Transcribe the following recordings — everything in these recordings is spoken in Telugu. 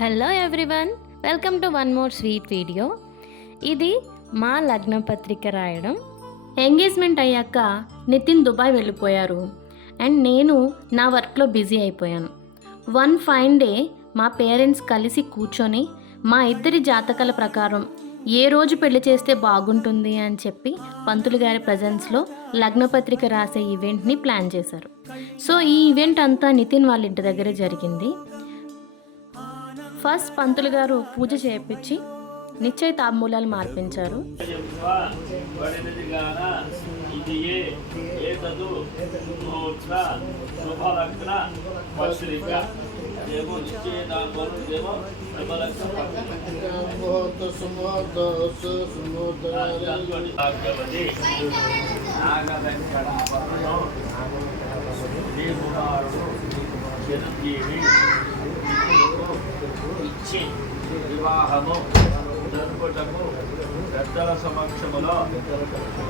Hello everyone, welcome to one more sweet video. ఇది మా లగ్న పత్రిక రాయడం. ఎంగేజ్మెంట్ అయ్యాక నితిన్ దుబాయ్ వెళ్ళిపోయారు అండ్ నేను నా వర్క్లో బిజీ అయిపోయాను. వన్ ఫైన్ డే మా పేరెంట్స్ కలిసి కూర్చొని మా ఇద్దరి జాతకాల ప్రకారం ఏ రోజు పెళ్లి చేస్తే బాగుంటుంది అని చెప్పి పంతులు గారి ప్రజెన్స్లో లగ్నపత్రిక రాసే ఈవెంట్ని ప్లాన్ చేశారు. సో ఈ ఈవెంట్ అంతా నితిన్ వాళ్ళ ఇంటి దగ్గరే జరిగింది. ఫస్ట్ పంతులు గారు పూజ చేయించి నిశ్చయ తాంబూలాలు మార్పించారు. ఇచ్చి వివాహము జరుపుటకు పెద్దల సమక్షములో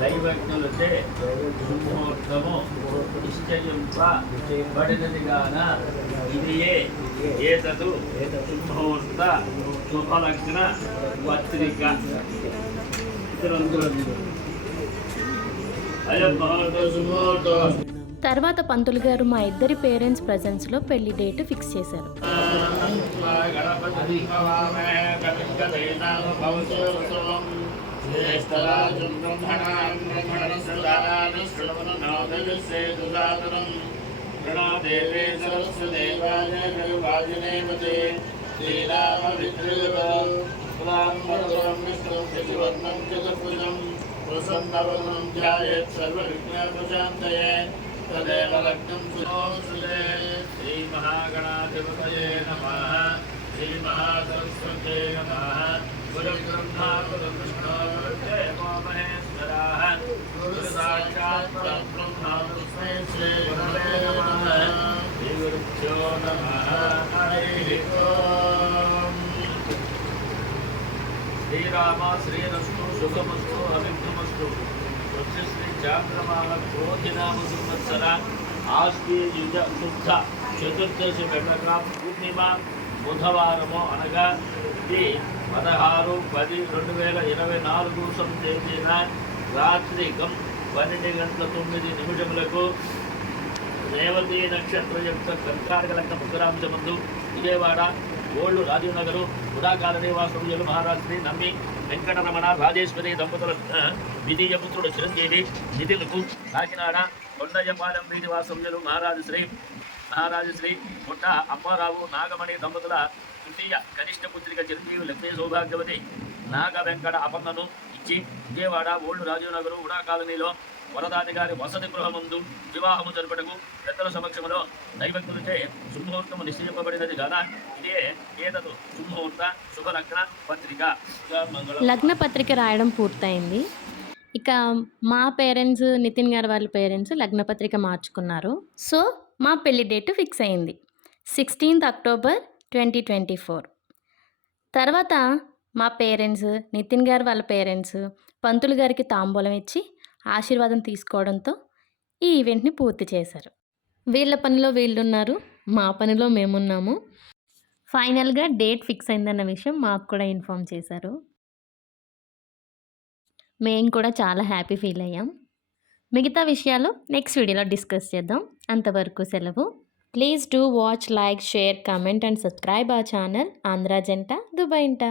దైవజ్ఞులచే సుముహూర్తము నిశ్చయింపబడినది గాన ఇదియే ఏతదు సుముహూర్త శుభలగ్న పత్రిక. తర్వాత పంతులు గారు మా ఇద్దరి పేరెంట్స్ ప్రజెన్స్లో పెళ్లి డేట్ ఫిక్స్ చేశారు. तदेव लग्नं सुरे. श्री महागणाधिपतये नमः. श्री महासरस्वते नमः. गुरुब्रह्मा गुरुविष्णु गुरुदेवो महेश्वरः. गुरुसाक्षात् परब्रह्म तस्मै श्री गुरवे नमः. श्रीगुरुभ्यो नमः. हरिः ओम्. श्रीराम श्रीरस्तु शुभमस्तु अभिवृद्धमस्तु. శ్రీ చాంద్రమాన క్రోధినామ సంవత్సర ఆశ్వీయుజ శుద్ధ చతుర్దశి వెంకట పూర్ణిమ బుధవారము అనగా ఇది 16/10/2024 తేదీన రాత్రి 12:09 రేవతి నక్షత్ర యొక్క కర్కాటక లగ్న ముగ్గురాంశమందు విజయవాడ ఓల్డ్ రాజీవ్ నగరు ఉదాకాలనీ వాసవ్యులు మహారాష్ట్రి నమ్మి వెంకటరమణ రాజేశ్వరి దంపతుల ద్వితీయ పుత్రుడు చిరంజీవి నిధులకు కాకినాడ కొండయ్యపాలెం వీధి వాసవ్యులు మహారాజశ్రీ పుట్ట అప్పారావు నాగమణి దంపతుల తృతీయ కనిష్ట పుత్రిక చిరంజీవి లక్ష్మీ సౌభాగ్యవతి నాగ వెంకట అపన్నను ఇచ్చి విజయవాడ ఓల్డ్ రాజీవ్ నగరు ఉడాకాలనీలో వరదాని గారి వసతి గృహముందు వివాహము జరుపుటకు పెద్దల సమక్షంలో దైవజ్ఞులచే సుముహూర్తము నిశ్చయింపబడినది గాన ఇదే ఏతదు సుముహూర్త శుభలగ్న పత్రిక. లగ్న పత్రిక రాయడం పూర్తయింది. ఇక మా పేరెంట్స్, నితిన్ గారు వాళ్ళ పేరెంట్స్ లగ్న పత్రిక మార్చుకున్నారు. సో మా పెళ్లి డేట్ ఫిక్స్ అయింది 16th October 2024. తర్వాత మా పేరెంట్స్, నితిన్ గారు వాళ్ళ పేరెంట్స్ పంతులు గారికి తాంబూలం ఇచ్చి ఆశీర్వాదం తీసుకోవడంతో ఈ ఈవెంట్ని పూర్తి చేశారు. వీళ్ళ పనిలో వీళ్ళున్నారు, మా పనిలో మేమున్నాము. ఫైనల్గా డేట్ ఫిక్స్ అయిందన్న విషయం మాకు కూడా ఇన్ఫామ్ చేశారు. మేము కూడా చాలా హ్యాపీ ఫీల్ అయ్యాం. మిగతా విషయాలు నెక్స్ట్ వీడియోలో డిస్కస్ చేద్దాం. అంతవరకు సెలవు. Please do watch, like, share, comment and subscribe our channel Andhra జంట దుబాయ్ ఇంట.